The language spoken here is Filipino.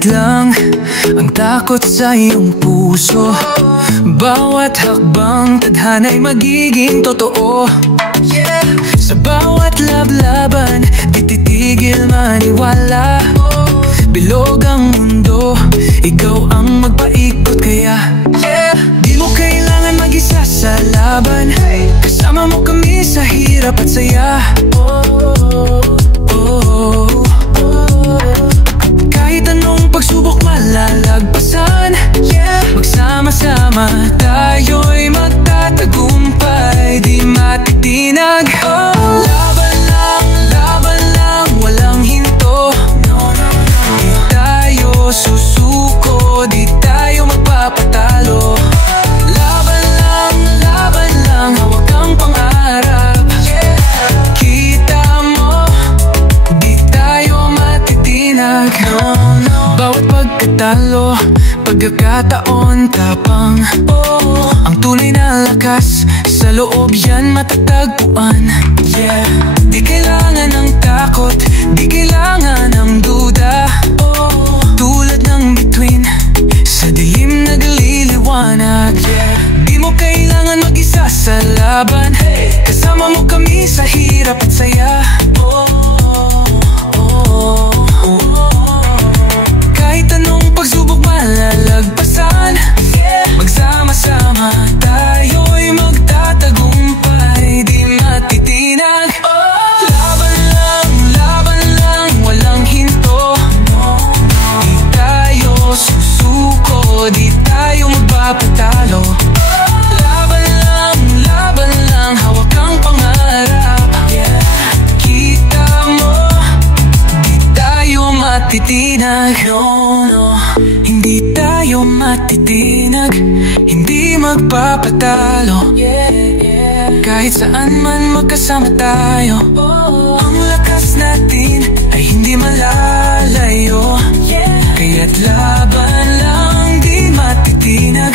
hadlang ang takot sa iyong puso. Bawat hakbang tadhana'y magiging totoo. Sa bawat lablaban, di titigil maniwala. Bilog ang mundo, ikaw ang magpaikot kaya di mo kailangan mag-isa sa laban. Kasama mo kami sa hirap at saya. Kahit anong pagsubok malalagpasan, magsama-sama tayo'y magtatagumpay. Di matitinag, laban lang, walang hinto. Di tayo susuko, di tayo magpapatalo. Laban lang, hawak ang pangarap. Kita mo, di tayo matitinag. Bawat pagkatalo, pagkakataon tapang, ang tunay na lakas sa loob yan matatagpuan. Di kailangan ng takot, di kailangan ng duda. Tulad ng bituin, sa dilim nagliliwanag. Di mo kailangan mag-isa sa laban. Kasama mo kami sa hirap at saya. Kahit anong pagsubok malalagpasan, magsama-sama tayo'y magtatagumpay. Di matitinag, laban lang, walang hinto. Di tayo susuko, di tayo magpapatalo. Laban lang, hawak ang pangarap. Kita mo, di tayo matitinag. Hindi tayo matitinag, hindi magpapatalo. Kahit saan man magkasama tayo, ang lakas natin ay hindi malalayo. Kaya't laban lang, di matitinag.